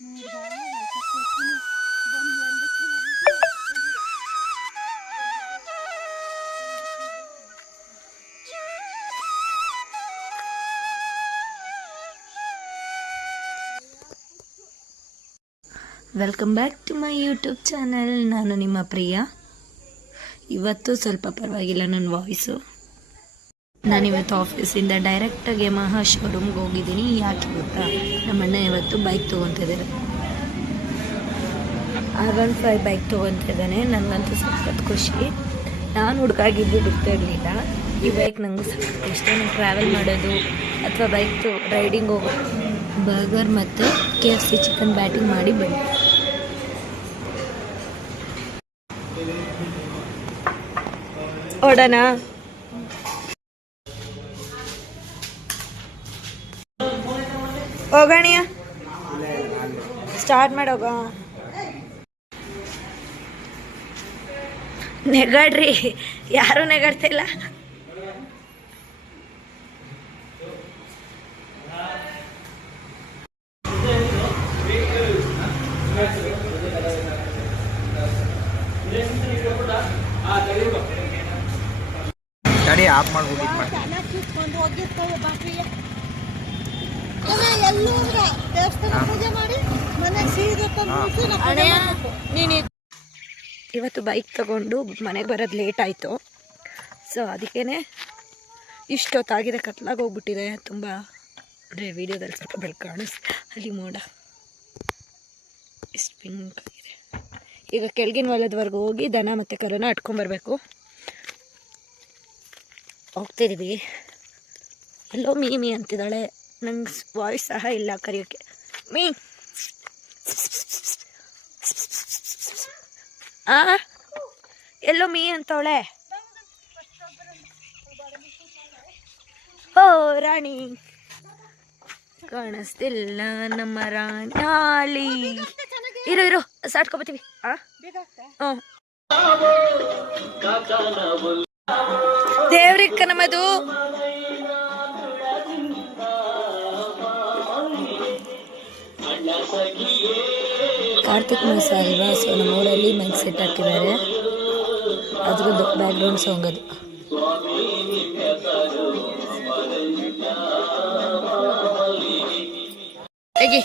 Welcome back to my YouTube channel. ನಾನು ನಿಮ್ಮ ಪ್ರಿಯಾ. ಇವತ್ತು ಸ್ವಲ್ಪ ಪರವಾಗಿಲ್ಲ ನನ್ನ ವಾಯ್ಸು. ನಾನಿವತ್ತು ಆಫೀಸಿಂದ ಡೈರೆಕ್ಟಾಗಿ ಯಮಹಾ ಶೋರೂಮ್ಗೆ ಹೋಗಿದ್ದೀನಿ. ಯಾಕೆ ಗೊತ್ತಾ, ನಮ್ಮಣ್ಣ ಇವತ್ತು ಬೈಕ್ ತೊಗೊತಿದ್ದಾರೆ. R15 bike ತೊಗೊತಿದ್ದಾನೆ. ನನಗಂತೂ ಸಖತ್ ಖುಷಿ. ನಾನು ಹುಡುಕಾಗಿದ್ದು ಬಿಡ್ತಾ ಇರಲಿಲ್ಲ. ಈ ಬೈಕ್ ನನಗೂ ಸಖತ್ ಇಷ್ಟ. ನಾನು ಟ್ರಾವೆಲ್ ಮಾಡೋದು ಅಥವಾ ಬೈಕ್ ರೈಡಿಂಗ್ ಹೋಗೋದು, ಬರ್ಗರ್ ಮತ್ತು KFC ಚಿಕನ್ ಬ್ಯಾಟಿಂಗ್ ಮಾಡಿ ಬಂದೆ. ಓಡೋಣ. ಹೋಗೋಣ, ಸ್ಟಾರ್ಟ್ ಮಾಡೋಗ. ನೆಗಾಡ್ರಿ, ಯಾರೂ ನೆಗಾಡ್ತಿಲ್ಲ. ಗಾಡಿ ಆಫ್ ಮಾಡ್ಬಿಟ್ಟು ಇವತ್ತು ಬೈಕ್ ತಗೊಂಡು ಮನೆಗೆ ಬರೋದು ಲೇಟ್ ಆಯಿತು. ಸೊ ಅದಕ್ಕೇ ಇಷ್ಟೊತ್ತಾಗಿದೆ, ಕತ್ಲಾಗಿ ಹೋಗ್ಬಿಟ್ಟಿದೆ ತುಂಬ. ಅಂದರೆ ವೀಡಿಯೋದಲ್ಲಿ ಸ್ವಲ್ಪ ಬೆಳಕು ಅಲ್ಲಿ ಮೋಡ ಇಷ್ಟು ಪಿಂಕ್ ಆಗಿದೆ. ಈಗ ಕೆಳಗಿನ ಹೊಲದವರೆಗೂ ಹೋಗಿ ದನ ಮತ್ತು ಕರುನ ಅಟ್ಕೊಂಬರ್ಬೇಕು. ಹೋಗ್ತಿದ್ದೀವಿ. ಎಲ್ಲೋ ಮೀ ಅಂತಿದ್ದಾಳೆ. ನಂಗೆ ವಾಯ್ಸ್ ಸಹ ಇಲ್ಲ ಕರೆಯೋಕ್ಕೆ. ಮೀ ಎಲ್ಲೋ ಮೀ ಅಂತವಳೆ. ಓ ರಾಣಿ ಕಾಣಿಸ್ತಿಲ್ಲ ನಮ್ಮ ರಾಣಿ. ಇರು ಸಾಟ್ಕೊಬತ್ತೀವಿ. ಹ್ಞೂ ದೇವ್ರಿಕ್ಕ ನಮ್ಮದು. ಕಾರ್ತಿಕ್ ಮಾಸ ಅಲ್ವಾ, ಸೊ ನಮ್ಮ ಊರಲ್ಲಿ ಮೈಕ್ ಸೆಟ್ ಹಾಕಿದ್ದಾರೆ. ಅದ್ರದ್ದು ಬ್ಯಾಕ್ಗ್ರೌಂಡ್ ಸಾಂಗ್ ಅದು. ಹೇಗೆ